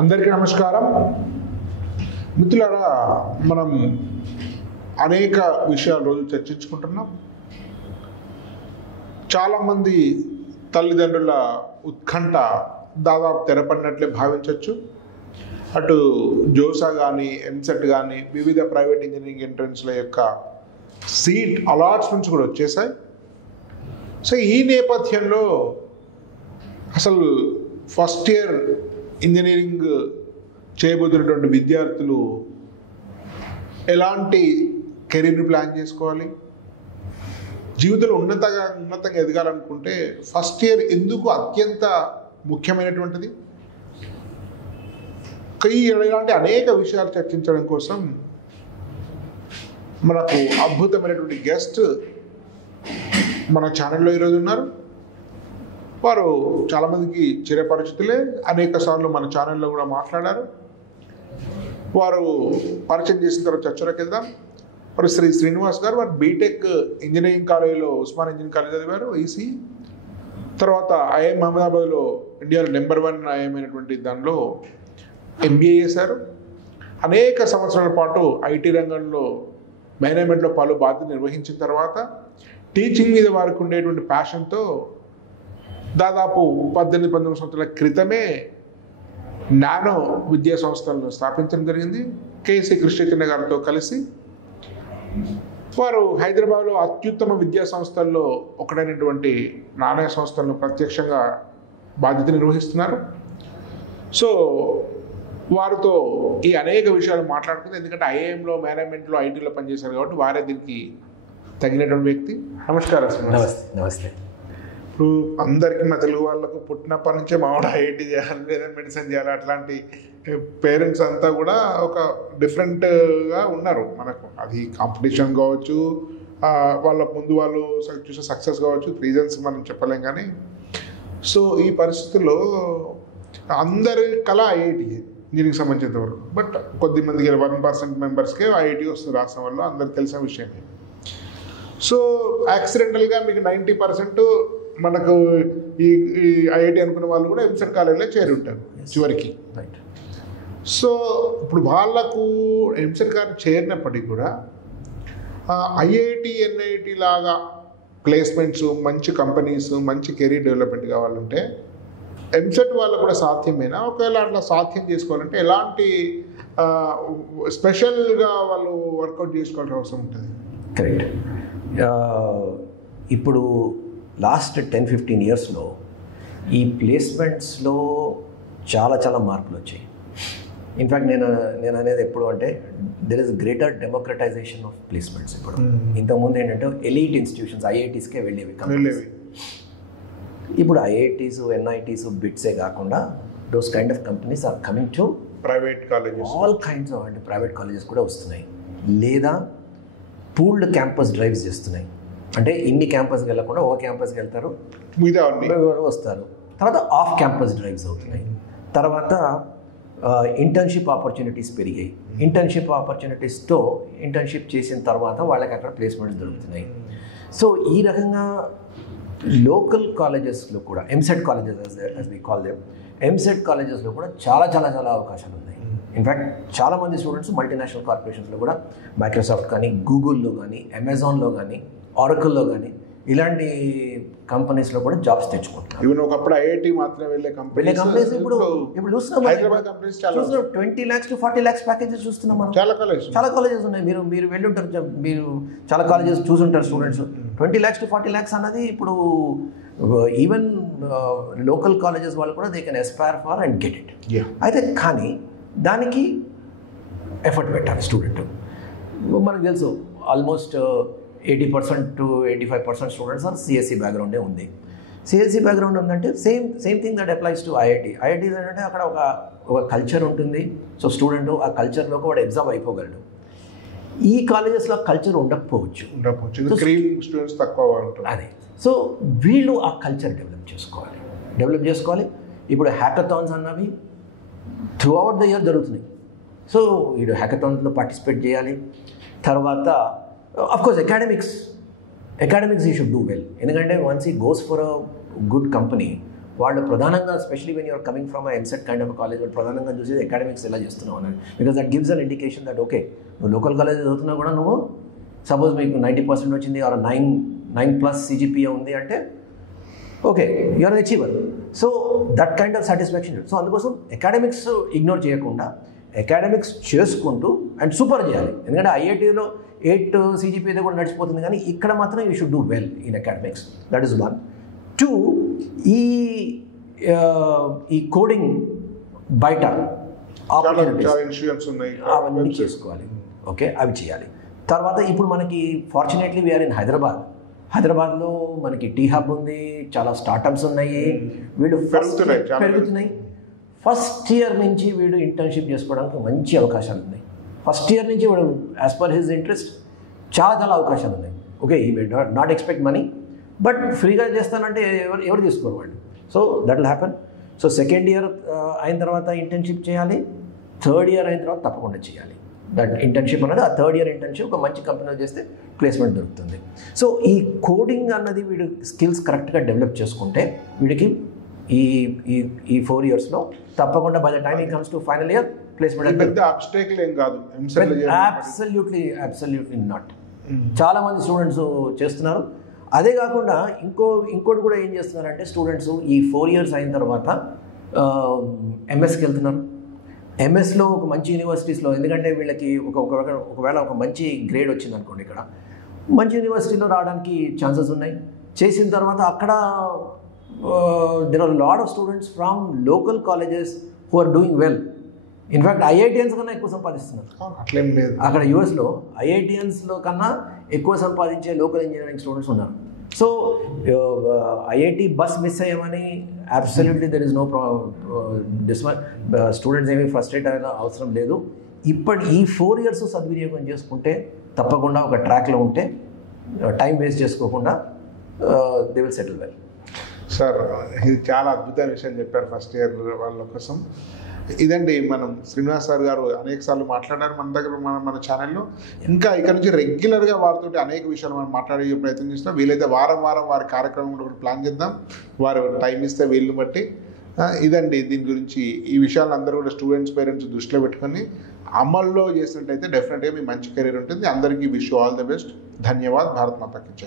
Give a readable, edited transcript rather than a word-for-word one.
అందరికీ నమస్కారం మిత్రులారా. మనం అనేక విషయాలు రోజు చర్చించుకుంటున్నాం. చాలామంది తల్లిదండ్రుల ఉత్కంఠ దాదాపు తెరపడినట్లే భావించవచ్చు. అటు జోసా కానీ ఎంసెట్ కానీ వివిధ ప్రైవేట్ ఇంజనీరింగ్ ఎంట్రన్స్ల యొక్క సీట్ అలాట్మెంట్స్ కూడా వచ్చేసాయి. సో ఈ నేపథ్యంలో అసలు ఫస్ట్ ఇయర్ ఇంజనీరింగ్ చేయబోతున్నటువంటి విద్యార్థులు ఎలాంటి కెరీర్ని ప్లాన్ చేసుకోవాలి, జీవితంలో ఉన్నతంగా ఎదగాలనుకుంటే ఫస్ట్ ఇయర్ ఎందుకు అత్యంత ముఖ్యమైనటువంటిది, ఇలాంటి అనేక విషయాలు చర్చించడం కోసం మనకు అద్భుతమైనటువంటి గెస్ట్ మన ఛానల్లో ఈరోజు ఉన్నారు. వారు చాలామందికి చిరపరిచితులే, అనేక సార్లు మన ఛానల్లో కూడా మాట్లాడారు. వారు పరిచయం చేసిన తర్వాత చర్చలోకి వెళ్దాం. వారు శ్రీ శ్రీనివాస్ గారు. వారు బీటెక్ ఇంజనీరింగ్ కాలేజీలో ఉస్మాన్ ఇంజనీరింగ్ కాలేజ్ చదివారు, ఈసీ. తర్వాత ఐఐఎం అహ్మదాబాద్లో ఇండియాలో నెంబర్ 1 ఐఐఎం అయినటువంటి దానిలో ఎంబీఏ చేశారు. అనేక సంవత్సరాల పాటు ఐటీ రంగంలో మేనేజ్మెంట్లో పలు బాధ్యతలు నిర్వహించిన తర్వాత టీచింగ్ మీద వారికి ఉండేటువంటి ప్యాషన్తో దాదాపు 18-19 సంవత్సరాల క్రితమే నానో విద్యా సంస్థలను స్థాపించడం జరిగింది. కేసీ కృష్ణచంద్ర గారితో కలిసి వారు హైదరాబాద్లో అత్యుత్తమ విద్యా సంస్థల్లో ఒకటైనటువంటి నానో సంస్థలను ప్రత్యక్షంగా బాధ్యత నిర్వహిస్తున్నారు. సో వారితో ఈ అనేక విషయాలు మాట్లాడుతుంది. ఎందుకంటే ఐఐఎంలో మేనేజ్మెంట్లో ఐటీలో పనిచేశారు కాబట్టి వారే దీనికి తగినటువంటి వ్యక్తి. నమస్కారం. నమస్తే. ఇప్పుడు అందరికీ మా తెలుగు వాళ్ళకు పుట్టినప్పటి నుంచే మామూలు ఐఐటీ చేయాలి లేదా మెడిసిన్ చేయాలి, అట్లాంటి పేరెంట్స్ అంతా కూడా ఒక డిఫరెంట్గా ఉన్నారు. మనకు అది కాంపిటీషన్ కావచ్చు, వాళ్ళ ముందు వాళ్ళు చూసే సక్సెస్ కావచ్చు, రీజన్స్ మనం చెప్పలేం. కానీ సో ఈ పరిస్థితుల్లో అందరి కళ ఐఐటీ ఇంజనీరింగ్ సంబంధించినంత వరకు. బట్ కొద్దిమందికి 1% మెంబర్స్కే ఐఐటీ వస్తుంది రాష్ట్రం వల్ల, అందరికి తెలిసిన విషయమే. సో యాక్సిడెంటల్గా మీకు 90% మనకు ఈ ఐఐటీ అనుకున్న వాళ్ళు కూడా ఎంసెట్ కాలేజీలో చేరి ఉంటారు చివరికి. సో ఇప్పుడు వాళ్ళకు ఎంసెట్ కాలేజ్ చేరినప్పటికీ కూడా ఐఐటి ఎన్ఐటి లాగా ప్లేస్మెంట్స్, మంచి కంపెనీస్, మంచి కెరీర్ డెవలప్మెంట్ కావాలంటే ఎంసెట్ వాళ్ళు కూడా సాధ్యమేనా? ఒకవేళ అట్లా సాధ్యం చేసుకోవాలంటే ఎలాంటి స్పెషల్గా వాళ్ళు వర్కౌట్ చేసుకోవాల్సిన అవసరం ఉంటుంది? కరెక్ట్. ఇప్పుడు లాస్ట్ 10-15 ఇయర్స్లో ఈ ప్లేస్మెంట్స్లో చాలా మార్పులు వచ్చాయి. ఇన్ఫ్యాక్ట్ నేను అనేది ఎప్పుడు అంటే there is greater democratisation of placements. ఇప్పుడు ఇంతకుముందు ఏంటంటే ఎలీట్ ఇన్స్టిట్యూషన్స్ ఐఐటీస్కే వెళ్ళేవి. ఇప్పుడు ఐఐటీస్, ఎన్ఐటీస్, బిట్సే కాకుండా those kind of companies are coming to private colleges. All kinds of అంటే ప్రైవేట్ కాలేజెస్ కూడా వస్తున్నాయి, లేదా పూల్డ్ క్యాంపస్ డ్రైవ్స్ చేస్తున్నాయి. అంటే ఇన్ని క్యాంపస్కి వెళ్ళకుండా ఒక క్యాంపస్కి వెళ్తారు, వస్తారు. తర్వాత ఆఫ్ క్యాంపస్ డ్రైవ్స్ అవుతున్నాయి. తర్వాత ఇంటర్న్షిప్ ఆపర్చునిటీస్ పెరిగాయి. ఇంటర్న్షిప్ ఆపర్చునిటీస్తో ఇంటర్న్షిప్ చేసిన తర్వాత వాళ్ళకి అక్కడ ప్లేస్మెంట్స్ దొరుకుతున్నాయి. సో ఈ రకంగా లోకల్ కాలేజెస్లో కూడా EAMCET colleges as we call them, EAMCET కాలేజెస్లో కూడా చాలా అవకాశాలు ఉన్నాయి. ఇన్ఫ్యాక్ట్ చాలామంది స్టూడెంట్స్ మల్టీనేషనల్ కార్పొరేషన్స్లో కూడా మైక్రోసాఫ్ట్ కానీ, గూగుల్లో కానీ, అమెజాన్లో కానీ, ఆరకల్లో కానీ ఇలాంటి కంపెనీస్లో కూడా జాబ్స్ తెచ్చుకుంటున్నారు. ఈవెన్ ఒకప్పుడు ఐఐటి మాత్రమే వెళ్ళే కంపెనీస్ ఇప్పుడు చూస్తున్నాం. Hyderabad companies 20 lakhs to 40 lakhs packages చూస్తున్నాం మనం. చాలా కాలేజెస్ ఉన్నాయి. మీరు వెళ్ళి ఉంటారు, మీరు చాలా కాలేజెస్ చూసుంటారు స్టూడెంట్స్. 20 lakhs to 40 lakhs అన్నది ఇప్పుడు ఈవెన్ లోకల్ కాలేజెస్ వాళ్ళు కూడా they can aspire for and get it. అయితే కానీ దానికి ఎఫర్ట్ పెట్టాలి స్టూడెంట్. మనకు తెలుసు almost 80% to 85% students are CSC బ్యాక్గ్రౌండే ఉంది. సిఎస్సి బ్యాక్గ్రౌండ్ ఉందంటే same thing that applies to IIT. IIT ఏంటంటే అక్కడ ఒక కల్చర్ ఉంటుంది. సో స్టూడెంట్ ఆ కల్చర్లోకి వాడు ఎగ్జామ్ అయిపోగలడు. ఈ కాలేజెస్లో కల్చర్ ఉండకపోవచ్చు, స్టూడెంట్స్ తక్కువ ఉంటుంది. అదే. సో వీళ్ళు ఆ కల్చర్ డెవలప్ చేసుకోవాలి. ఇప్పుడు హ్యాకథాన్స్ అన్నవి త్రూ అవుట్ ద ఇయర్ జరుగుతున్నాయి. సో వీడు హ్యాకథాన్స్లో పార్టిసిపేట్ చేయాలి. తర్వాత of course academics he should do well. ఎందుకంటే once he goes for a good company, వాళ్ళు ప్రధానంగా specially when you're coming from EAMCET kind of college వాళ్ళు ప్రధానంగా చూసేది అకాడమిక్స్ ఎలా చేస్తున్నావు అని, because that gives an indication that okay నువ్వు లోకల్ కాలేజ్ చదువుతున్నా కూడా నువ్వు సపోజ్ మీకు 90% వచ్చింది ఆర్ 9+ CGPA ఉంది అంటే okay you're achiever. So that kind of satisfaction. So అందుకోసం అకాడమిక్స్ ఇగ్నోర్ చేయకుండా అకాడమిక్స్ చేసుకుంటూ అండ్ సూపర్ చేయాలి. ఎందుకంటే ఐఐటీలో 8 CGPA కూడా నడిచిపోతుంది, కానీ ఇక్కడ మాత్రం you should do well in academics. That is 1. 2 ఈ కోడింగ్ బయట ఇన్స్యూరెన్స్ ఉన్నాయి అవన్నీ చేసుకోవాలి. ఓకే అవి చేయాలి. తర్వాత ఇప్పుడు మనకి ఫార్చునేట్లీ వీఆర్ ఇన్ హైదరాబాద్లో మనకి టీ హబ్ ఉంది, చాలా స్టార్టప్స్ ఉన్నాయి, వీళ్ళు పెరుగుతున్నాయి. ఫస్ట్ ఇయర్ నుంచి వీడు ఇంటర్న్షిప్ చేసుకోవడానికి మంచి అవకాశాలు ఉన్నాయి. ఫస్ట్ ఇయర్ నుంచి వీడు యాజ్ పర్ హిజ్ ఇంట్రెస్ట్ చాలా అవకాశాలు ఉన్నాయి. ఓకే ఈ నాట్ ఎక్స్పెక్ట్ మనీ, బట్ ఫ్రీగా చేస్తానంటే ఎవరు తీసుకోరు వాళ్ళు. So that will happen. So second year అయిన తర్వాత ఇంటర్న్షిప్ చేయాలి, థర్డ్ ఇయర్ అయిన తర్వాత తప్పకుండా చేయాలి. దట్ ఇంటర్న్షిప్ అనేది ఆ థర్డ్ ఇయర్ ఇంటర్న్షిప్ ఒక మంచి కంపెనీలో చేస్తే ప్లేస్మెంట్ దొరుకుతుంది. సో ఈ కోడింగ్ అన్నది వీడు స్కిల్స్ కరెక్ట్గా డెవలప్ చేసుకుంటే వీడికి ఈ 4 yearsలో తప్పకుండా by the time he comes to final year placement పెద్ద ఆబ్స్టాకిల్ ఏం కాదు. Absolutely not. చాలా మంది స్టూడెంట్స్ చేస్తున్నారు. అదే కాకుండా ఇంకోటి కూడా ఏం చేస్తున్నారంటే స్టూడెంట్స్ ఈ 4 years అయిన తర్వాత ఎంఎస్కి వెళ్తున్నారు. ఎంఎస్లో ఒక మంచి యూనివర్సిటీస్లో, ఎందుకంటే వీళ్ళకి ఒకవేళ ఒక మంచి గ్రేడ్ వచ్చింది అనుకోండి, ఇక్కడ మంచి యూనివర్సిటీలో రావడానికి ఛాన్సెస్ ఉన్నాయి. చేసిన తర్వాత అక్కడ there are a lot of students from local colleges who are doing well. In fact IITians కన్నా ఎక్కువ సంపాదిస్తున్నారు. అట్లేం లేదు, అక్కడ యూఎస్లో ఐఐటియన్స్లో కన్నా ఎక్కువ సంపాదించే లోకల్ ఇంజనీరింగ్ స్టూడెంట్స్ ఉన్నారు. సో ఐఐటి బస్ మిస్ అయ్యామని absolutely there is no students ఏమీ ఫ్రస్ట్రేట్ అయ్యే అవసరం లేదు. ఈ 4 years సద్వినియోగం చేసుకుంటే తప్పకుండా ఒక ట్రాక్లో ఉంటే టైం వేస్ట్ చేసుకోకుండా they will settle well. Sir ఇది చాలా అద్భుతమైన విషయం చెప్పారు ఫస్ట్ ఇయర్ వాళ్ళ కోసం. ఇదండి మనం శ్రీనివాస్ సార్ గారు అనేక సార్లు మాట్లాడారు మన దగ్గర మన ఛానల్లో. ఇంకా ఇక్కడ నుంచి రెగ్యులర్గా వారితో అనేక విషయాలు మనం మాట్లాడే ప్రయత్నం చేస్తాం. వీలైతే వారం వారి కార్యక్రమం కూడా ప్లాన్ చేద్దాం, వారు టైం ఇస్తే వీళ్ళని బట్టి. ఇదండి దీని గురించి ఈ విషయాలు అందరూ కూడా స్టూడెంట్స్ పేరెంట్స్ దృష్టిలో పెట్టుకొని అమల్లో చేసినట్టయితే డెఫినెట్గా మీ మంచి కెరీర్ ఉంటుంది. అందరికీ wish you all the best. ధన్యవాద్. భారత్ మాతాకి జై.